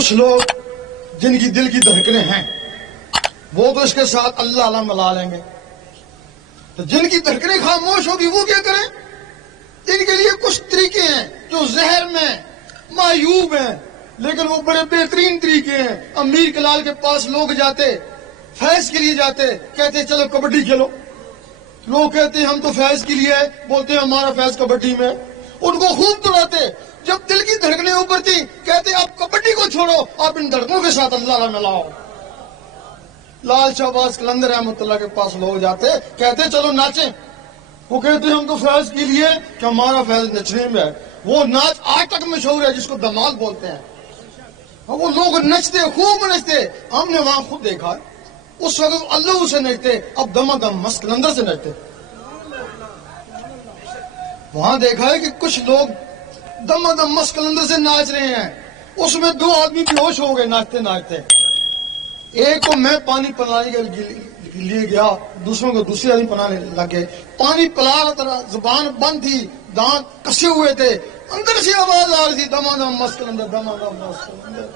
کچھ لوگ جن کی دل کی دھڑکنیں ہیں وہ تو اس کے ساتھ اللہ اللہ ملا لیں گے، تو جن کی دھڑکنیں خاموش ہوگی وہ کیا کریں؟ ان کے لیے کچھ طریقے ہیں جو زہر میں معیوب ہیں، لیکن وہ بڑے بہترین طریقے ہیں۔ امیر کلال کے پاس لوگ جاتے، فیض کے لیے جاتے، کہتے چلو کبڈی کھیلو۔ لوگ کہتے ہیں ہم تو فیض کے لیے بولتے ہیں ہمارا فیض کبڈی میں، ان کو خوب دوڑاتے۔ جب دل کی دھڑکنیں اوپر تھی کہتے آپ کبڈی کو چھوڑو، آپ ان دھڑکنوں کے ساتھ اللہ اللہ ملاؤ۔ لال شہباز قلندر رحمۃ اللہ کے پاس لوگ جاتے، کہتے چلو ناچیں۔ وہ کہتے ہیں ہم تو فیض کے لیے کہ ہمارا فیض نچنے میں ہے۔ وہ ناچ آج تک مشہور ہے جس کو دمال بولتے ہیں۔ وہ لوگ نچتے، خوب نچتے۔ ہم نے وہاں خود دیکھا ہے، اس وقت اللہ سے نچتے، اب دما دم مست قلندر سے نچتے۔ وہاں دیکھا ہے کہ کچھ لوگ دما دم مست قلندر سے ناچ رہے ہیں، اس میں 2 آدمی بے ہوش ہو گئے ناچتے ناچتے۔ ایک کو میں پانی پلانے کے لیے گیا، دوسروں کو دوسرے آدمی پلانے لگے۔ پانی پلا رہا تھا، زبان بند تھی، دانت کسے ہوئے تھے، اندر سے آواز آ رہی تھی دما دم مست قلندر، دما دم مست قلندر۔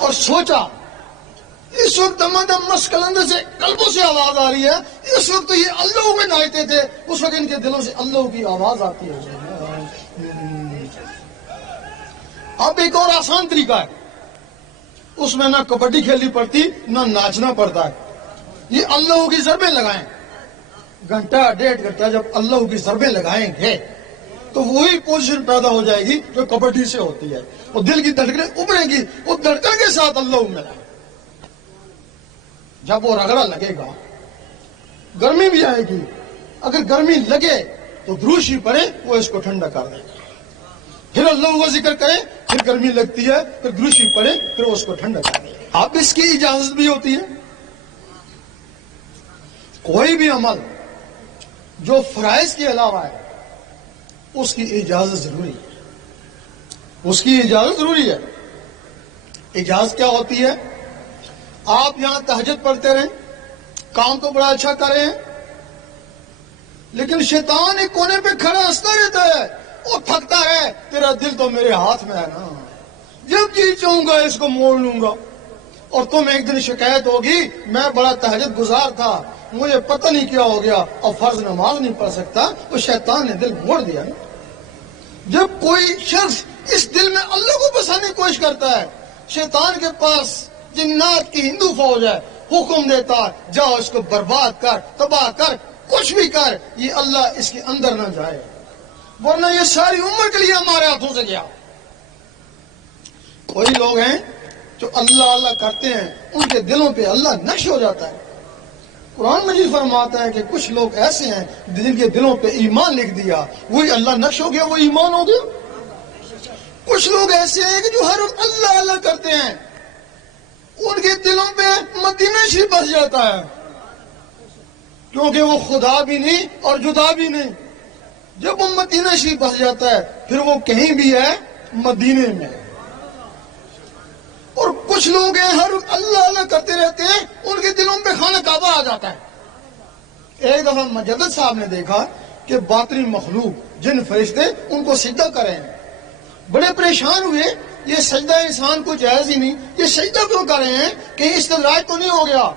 اور سوچا اس وقت دما دم مست قلندر سے قلبوں سے آواز آ رہی ہے، اس وقت تو یہ اللہ میں ناچتے تھے، اس وقت ان کے دلوں سے اللہ کی آواز آتی ہے۔ اب ایک اور آسان طریقہ ہے، اس میں نہ کبڈی کھیلنی پڑتی نہ ناچنا پڑتا ہے۔ یہ اللہ کی ضربیں لگائیں، گھنٹہ 1.5 گھنٹہ جب اللہ کی ضربیں لگائیں گے تو وہی پوزیشن پیدا ہو جائے گی جو کبڈی سے ہوتی ہے، اور دل کی دھڑکنیں ابھریں گی، وہ دھڑکن کے ساتھ اللہ ملا۔ جب وہ رگڑا لگے گا، گرمی بھی آئے گی، اگر گرمی لگے تو دروشی پڑے، وہ اس کو ٹھنڈا کر دے گا۔ پھر اللہ کا ذکر کرے، پھر گرمی لگتی ہے، پھر دروشی پڑے، پھر اس کو ٹھنڈا کر دے گا۔ اب اس کی اجازت بھی ہوتی ہے۔ کوئی بھی عمل جو فرائض کے علاوہ ہے اس کی اجازت ضروری ہے، اس کی اجازت ضروری ہے۔ اجازت کیا ہوتی ہے؟ آپ یہاں تہجد پڑھتے رہیں، کام تو بڑا اچھا کر رہے ہیں، لیکن شیطان ایک کونے پہ کھڑا ہنستا رہتا ہے، وہ تھکتا ہے، تیرا دل تو میرے ہاتھ میں ہے نا، جب جی چاہوں گا اس کو موڑ لوں گا۔ اور تم ایک دن شکایت ہوگی میں بڑا تہجد گزار تھا، مجھے پتہ نہیں کیا ہو گیا، اور فرض نماز نہیں پڑھ سکتا، تو شیطان نے دل موڑ دیا نا۔ جب کوئی شخص اس دل میں اللہ کو بسانے کی کوشش کرتا ہے، شیطان کے پاس جنات کی ہندو فوج ہے، حکم دیتا ہے جا اس کو برباد کر، تباہ کر، کچھ بھی کر، یہ اللہ اس کے اندر نہ جائے، ورنہ یہ ساری عمر کے لیے ہمارے ہاتھوں سے گیا۔ کوئی لوگ ہیں جو اللہ اللہ کرتے ہیں، ان کے دلوں پہ اللہ نقش ہو جاتا ہے۔ قرآن مجید فرماتا ہے کہ کچھ لوگ ایسے ہیں جن کے دلوں پہ ایمان لکھ دیا، وہی اللہ نقش ہو گیا، وہ ایمان ہو گیا۔ کچھ لوگ ایسے ہیں کہ جو ہر وقت اللہ اللہ کرتے ہیں، ان کے دلوں پہ مدینہ شریف بس جاتا ہے، کیونکہ وہ خدا بھی نہیں اور جدا بھی نہیں۔ جب وہ مدینہ شریف بس جاتا ہے پھر وہ کہیں بھی ہے مدینے میں۔ اور کچھ لوگ ہیں ہر وقت اللہ اللہ کرتے رہتے ہیں، ان کے دلوں پہ خانہ کعبہ آ جاتا ہے۔ ایک دفعہ مجدد صاحب نے دیکھا کہ باطنی مخلوق جن فرشتے ان کو سجدہ کریں، بڑے پریشان ہوئے، یہ سجدہ انسان کو جائز ہی نہیں، یہ سجدہ کیوں کر رہے ہیں، کہیں استدراج تو نہیں ہو گیا؟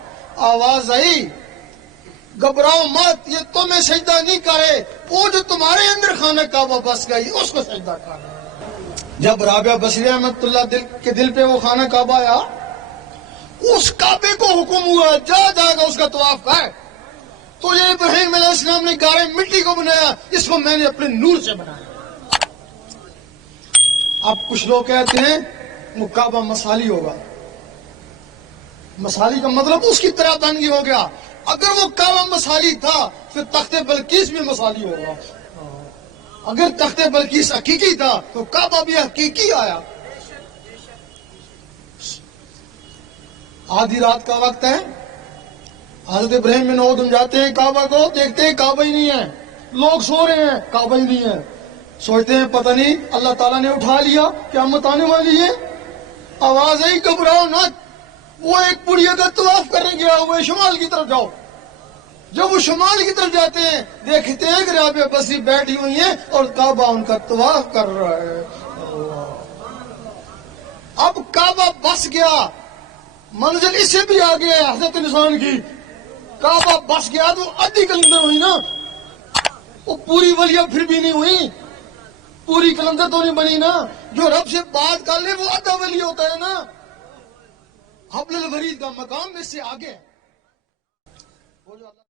آواز آئی گھبراؤ مت، یہ تمہیں سجدہ نہیں کرے، وہ جو تمہارے اندر خانہ کعبہ بس گئی اس کو سجدہ کر۔ جب رابعہ بصری رحمۃ اللہ کے دل پہ وہ خانہ کعبہ آیا، اس کعبے کو حکم ہوا جا گا اس کا طواف کر، تو یہ ابراہیم علیہ السلام نے گارے مٹی کو بنایا، اس کو میں نے اپنے نور سے بنایا۔ اب کچھ لوگ کہتے ہیں وہ کعبہ مسالی ہوگا، مسالی کا مطلب اس کی طرح بن ہو گیا۔ اگر وہ کعبہ مسالی تھا پھر تخت بلقیس بھی مسالی ہوگا، اگر تخت بلقیس حقیقی تھا تو کعبہ بھی حقیقی آیا۔ آدھی رات کا وقت ہے، حضرت ابراہیم بن ادم جاتے ہیں کعبہ کو، دیکھتے ہیں کعبہ ہی نہیں ہے، لوگ سو رہے ہیں کعبہ ہی نہیں ہے، سوچتے ہیں پتہ نہیں اللہ تعالیٰ نے اٹھا لیا، قیامت آنے والی ہے۔ آواز آئی گھبراؤ نہ، وہ ایک بڑھیا کا طواف کرنے گیا ہوئے، شمال کی طرف جاؤ۔ جب وہ شمال کی طرف جاتے ہیں دیکھتے ہیں کہ رابعہ بصری بیٹھی ہوئی ہیں اور کعبہ ان کا طواف کر رہا ہے. اب کعبہ بس گیا، منزل اس سے بھی آگے ہے حضرت انسان کی. کعبہ بس گیا تو آدھی کلندر ہوئی نا، وہ پوری ولیہ پھر بھی نہیں ہوئی، پوری کلندر تو نہیں بنی نا. جو رب سے بات کر لے وہ آدھا ولی ہوتا ہے نا. حبل الورید کا مقام اس سے آگے ہے. وہ جو اللہ